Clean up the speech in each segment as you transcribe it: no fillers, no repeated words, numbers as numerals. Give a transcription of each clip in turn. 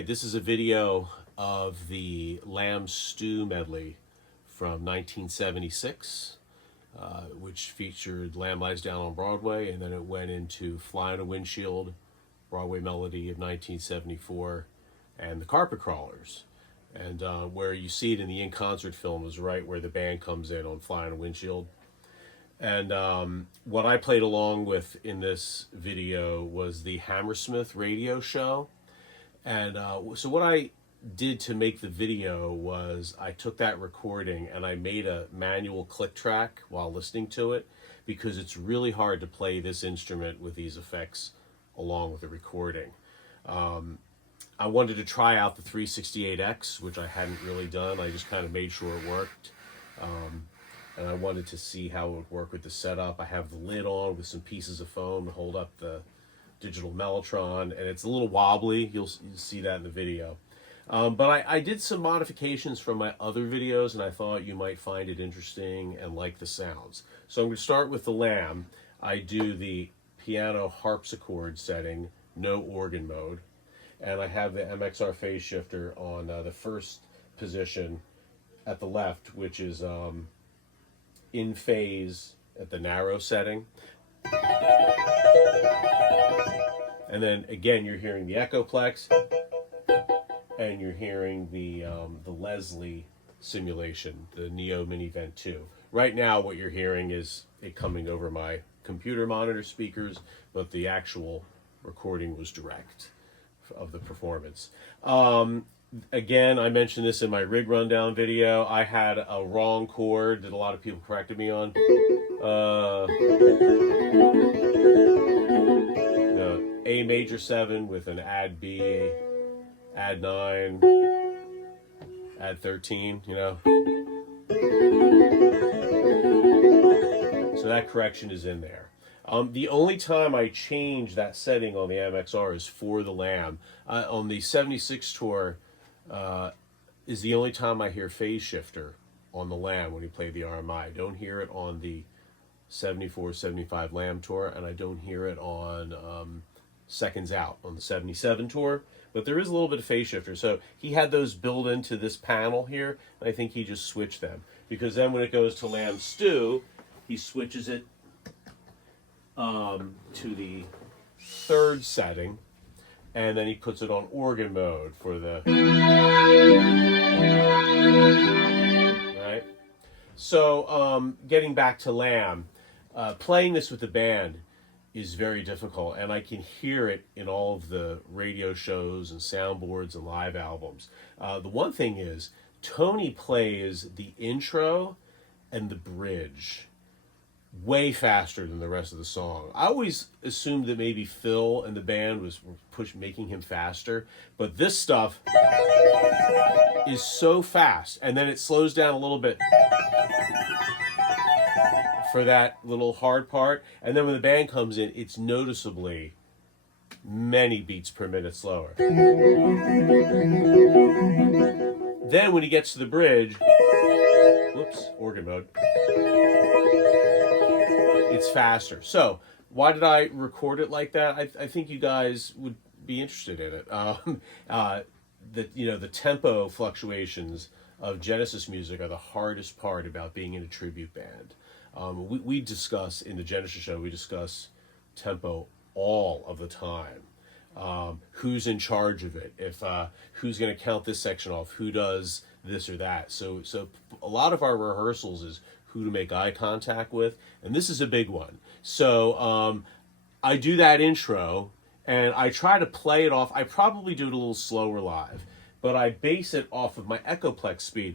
right, this is a video of the Lamb Stew medley from 1976, which featured Lamb Lies Down on Broadway, and then it went into Fly on a Windshield, Broadway Melody of 1974, and the Carpet Crawlers. And where you see it in the in-concert film is right where the band comes in on Fly on a Windshield. And what I played along with in this video was the Hammersmith radio show. And so what I did to make the video was I took that recording and I made a manual click track while listening to it, because it's really hard to play this instrument with these effects along with the recording. I wanted to try out the 368X, which I hadn't really done. I just kind of made sure it worked. And I wanted to see how it would work with the setup. I have the lid on with some pieces of foam to hold up the digital mellotron, and it's a little wobbly. You'll see that in the video. But I did some modifications from my other videos, and I thought you might find it interesting and like the sounds. So I'm going to start with the Lamb. I do the piano harpsichord setting, no organ mode, and I have the MXR phase shifter on the first position at the left, which is in phase at the narrow setting. And then again, you're hearing the Echoplex, and you're hearing the Leslie simulation, the Neo Mini Vent 2. Right now, what you're hearing is it coming over my computer monitor speakers, but the actual recording was direct of the performance. Again, I mentioned this in my rig rundown video. I had a wrong chord that a lot of people corrected me on. A major 7 with an add B, add 9, add 13, you know. So that correction is in there. The only time I change that setting on the MXR is for the Lamb. On the 76 tour, is the only time I hear phase shifter on the Lamb when he played the RMI. I don't hear it on the 74, 75 Lamb tour, and I don't hear it on Seconds Out on the 77 tour, but there is a little bit of phase shifter. So he had those built into this panel here, and I think he just switched them, because then when it goes to Lamb Stew, he switches it to the third setting, and then he puts it on organ mode for the right. So getting back to Lamb, playing this with the band is very difficult, and I can hear it in all of the radio shows and soundboards and live albums. The one thing is, Tony plays the intro and the bridge way faster than the rest of the song. I always assumed that maybe Phil and the band was making him faster, but this stuff is so fast, and then it slows down a little bit for that little hard part, and then when the band comes in, it's noticeably many beats per minute slower. Then when he gets to the bridge, whoops, organ mode, it's faster. So why did I record it like that? I think you guys would be interested in it. The tempo fluctuations of Genesis music are the hardest part about being in a tribute band. We discuss in the Genesis show, we discuss tempo all of the time. Who's in charge of it? If who's going to count this section off? Who does this or that? So a lot of our rehearsals is who to make eye contact with, and this is a big one. So I do that intro, and I try to play it off. I probably do it a little slower live, but I base it off of my Echoplex speed.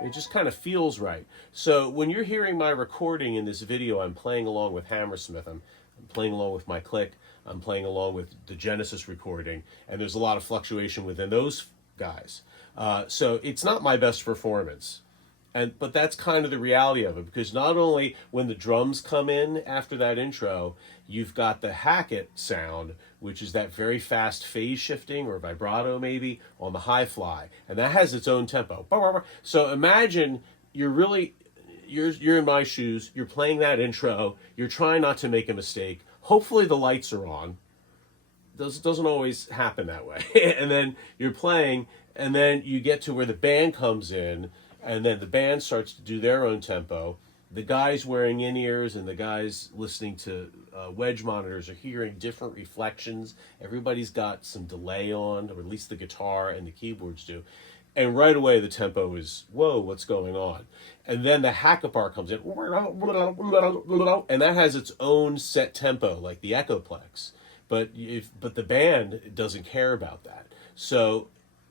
It just kind of feels right. So when you're hearing my recording in this video, I'm playing along with Hammersmith, I'm playing along with my click, I'm playing along with the Genesis recording, and there's a lot of fluctuation within those guys. So it's not my best performance. But that's kind of the reality of it, because not only when the drums come in after that intro, you've got the Hackett sound, which is that very fast phase shifting or vibrato maybe on the high fly, and that has its own tempo. So imagine you're in my shoes, you're playing that intro, you're trying not to make a mistake, hopefully the lights are on. Doesn't always happen that way. And then you're playing, and then you get to where the band comes in, and then the band starts to do their own tempo. The guys wearing in-ears and the guys listening to wedge monitors are hearing different reflections. Everybody's got some delay on, or at least the guitar and the keyboards do. And right away the tempo is, whoa, what's going on? And then the hacka part comes in, and that has its own set tempo, like the Echoplex. But the band doesn't care about that. So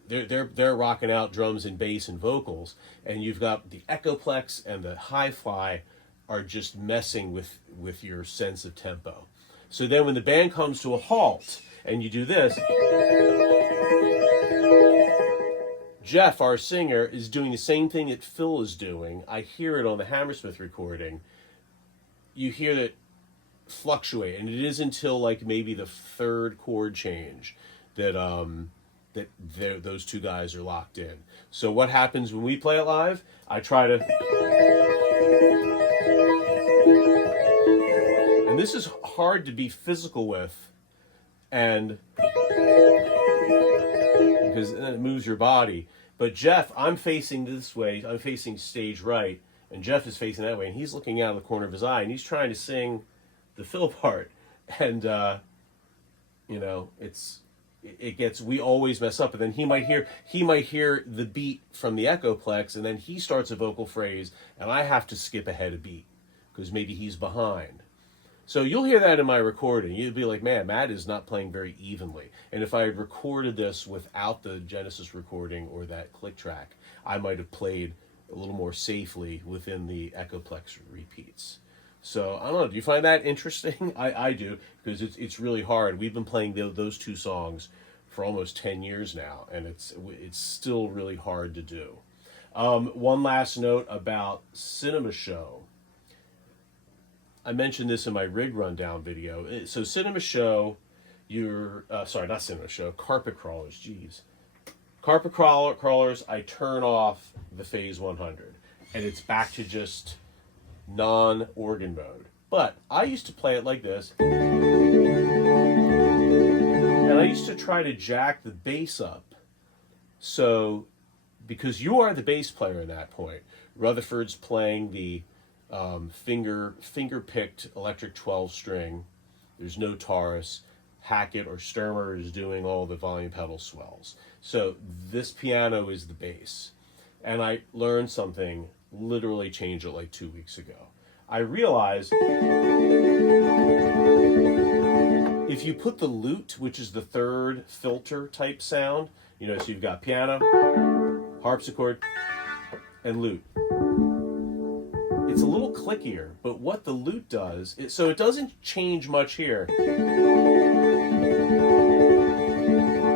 they're rocking out drums and bass and vocals, and you've got the Echoplex and the hi-fi are just messing with your sense of tempo. So then when the band comes to a halt and you do this, Jeff, our singer, is doing the same thing that Phil is doing. I hear it on the Hammersmith recording. You hear it fluctuate, and it is until like maybe the third chord change that those two guys are locked in. So what happens when we play it live? I try to, and this is hard to be physical with, and because it moves your body. But Jeff, I'm facing this way. I'm facing stage right, and Jeff is facing that way, and he's looking out of the corner of his eye, and he's trying to sing the fill part, and we always mess up, and then he might hear the beat from the Echoplex, and then he starts a vocal phrase, and I have to skip ahead a beat because maybe he's behind. So you'll hear that in my recording. You'll be like, man, Matt is not playing very evenly. And if I had recorded this without the Genesis recording or that click track, I might have played a little more safely within the Echoplex repeats. So, I don't know, do you find that interesting? I do, because it's really hard. We've been playing those two songs for almost 10 years now, and it's still really hard to do. One last note about Cinema Show. I mentioned this in my rig rundown video. So Cinema Show, not Cinema Show, Carpet Crawlers, geez. Carpet Crawlers, I turn off the phase 100, and it's back to just non-organ mode. But I used to play it like this, and I used to try to jack the bass up. So, because you are the bass player at that point, Rutherford's playing the finger-picked electric 12-string. There's no Taurus. Hackett or Sturmer is doing all the volume pedal swells. So this piano is the bass. And I learned something, literally changed it like 2 weeks ago. I realized if you put the lute, which is the third filter type sound, so you've got piano, harpsichord, and lute. It's a little clickier, but what the lute does, so it doesn't change much here.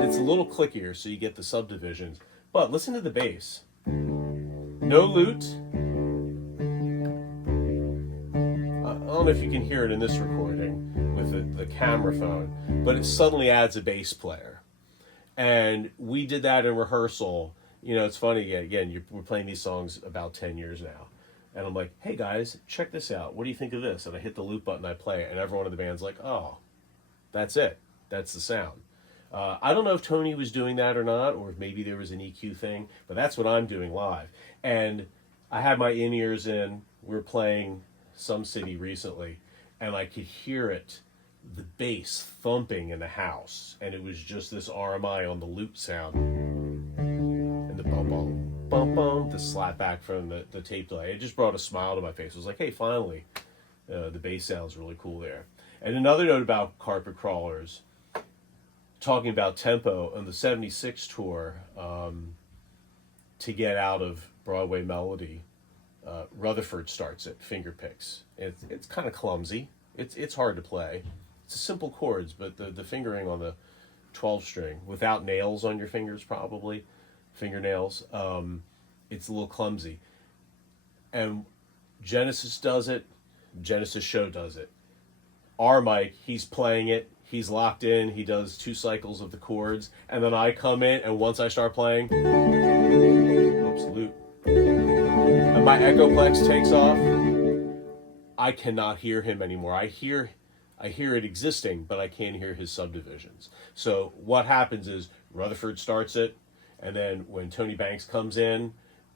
It's a little clickier, so you get the subdivisions. But listen to the bass. No lute. I don't know if you can hear it in this recording with the camera phone, but it suddenly adds a bass player. And we did that in rehearsal. It's funny, again, we're playing these songs about 10 years now. And I'm like, hey guys, check this out. What do you think of this? And I hit the loop button, I play it, and everyone in the band's like, oh, that's it. That's the sound. I don't know if Tony was doing that or not, or if maybe there was an EQ thing, but that's what I'm doing live. And I had my in-ears in. We were playing Some City recently, and I could hear it, the bass thumping in the house, and it was just this RMI on the lute sound, and the bum-bum, bum-bum, the slap back from the tape delay. It just brought a smile to my face. It was like, hey, finally, the bass sounds really cool there. And another note about Carpet Crawlers, talking about tempo, on the 76 tour, to get out of Broadway Melody, Rutherford starts it, finger picks. It's kind of clumsy. It's hard to play. It's simple chords, but the fingering on the 12 string, without nails on your fingers probably, fingernails, it's a little clumsy. And Genesis does it, Genesis Show does it. Our Mike, he's playing it, he's locked in, he does 2 cycles of the chords, and then I come in, and once I start playing, oops, lute, and my Echoplex takes off, I cannot hear him anymore. I I hear it existing, but I can't hear his subdivisions. So what happens is Rutherford starts it, and then when Tony Banks comes in,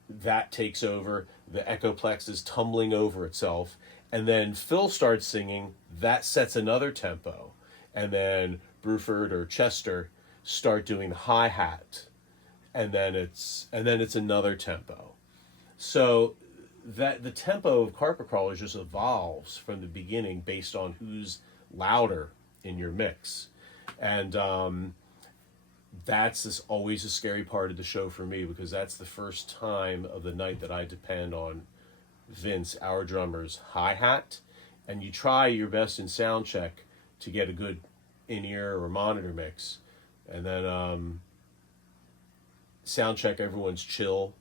that takes over. The echoplex is tumbling over itself, and then Phil starts singing. That sets another tempo, and then Bruford or Chester start doing the hi-hat, and then it's another tempo. So that the tempo of Carpet Crawlers just evolves from the beginning based on who's louder in your mix. And that's always a scary part of the show for me, because that's the first time of the night that I depend on Vince, our drummer's hi-hat, and you try your best in sound check to get a good in-ear or monitor mix, and then sound check, everyone's chill,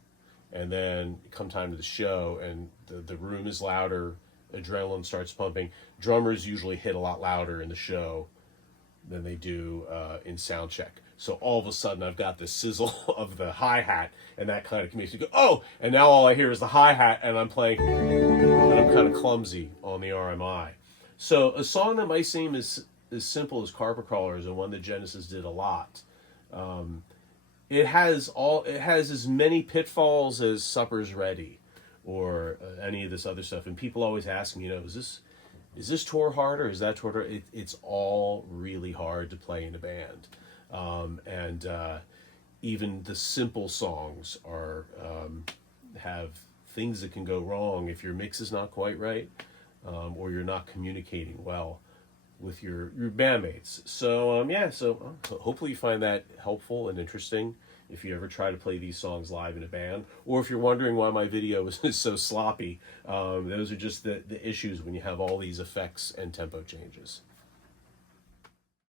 and then come time to the show and the room is louder, adrenaline starts pumping. Drummers usually hit a lot louder in the show than they do in sound check. So all of a sudden I've got the sizzle of the hi-hat, and that kind of makes you go, oh, and now all I hear is the hi-hat, and I'm playing, and I'm kind of clumsy on the RMI. So a song that might seem as simple as Carpet Crawlers, and one that Genesis did a lot, it has as many pitfalls as Supper's Ready or any of this other stuff. And people always ask me, is this tour hard or is that tour hard? It's all really hard to play in a band. And even the simple songs have things that can go wrong if your mix is not quite right, or you're not communicating well with your bandmates. So so hopefully you find that helpful and interesting if you ever try to play these songs live in a band, or if you're wondering why my video is so sloppy. Those are just the issues when you have all these effects and tempo changes.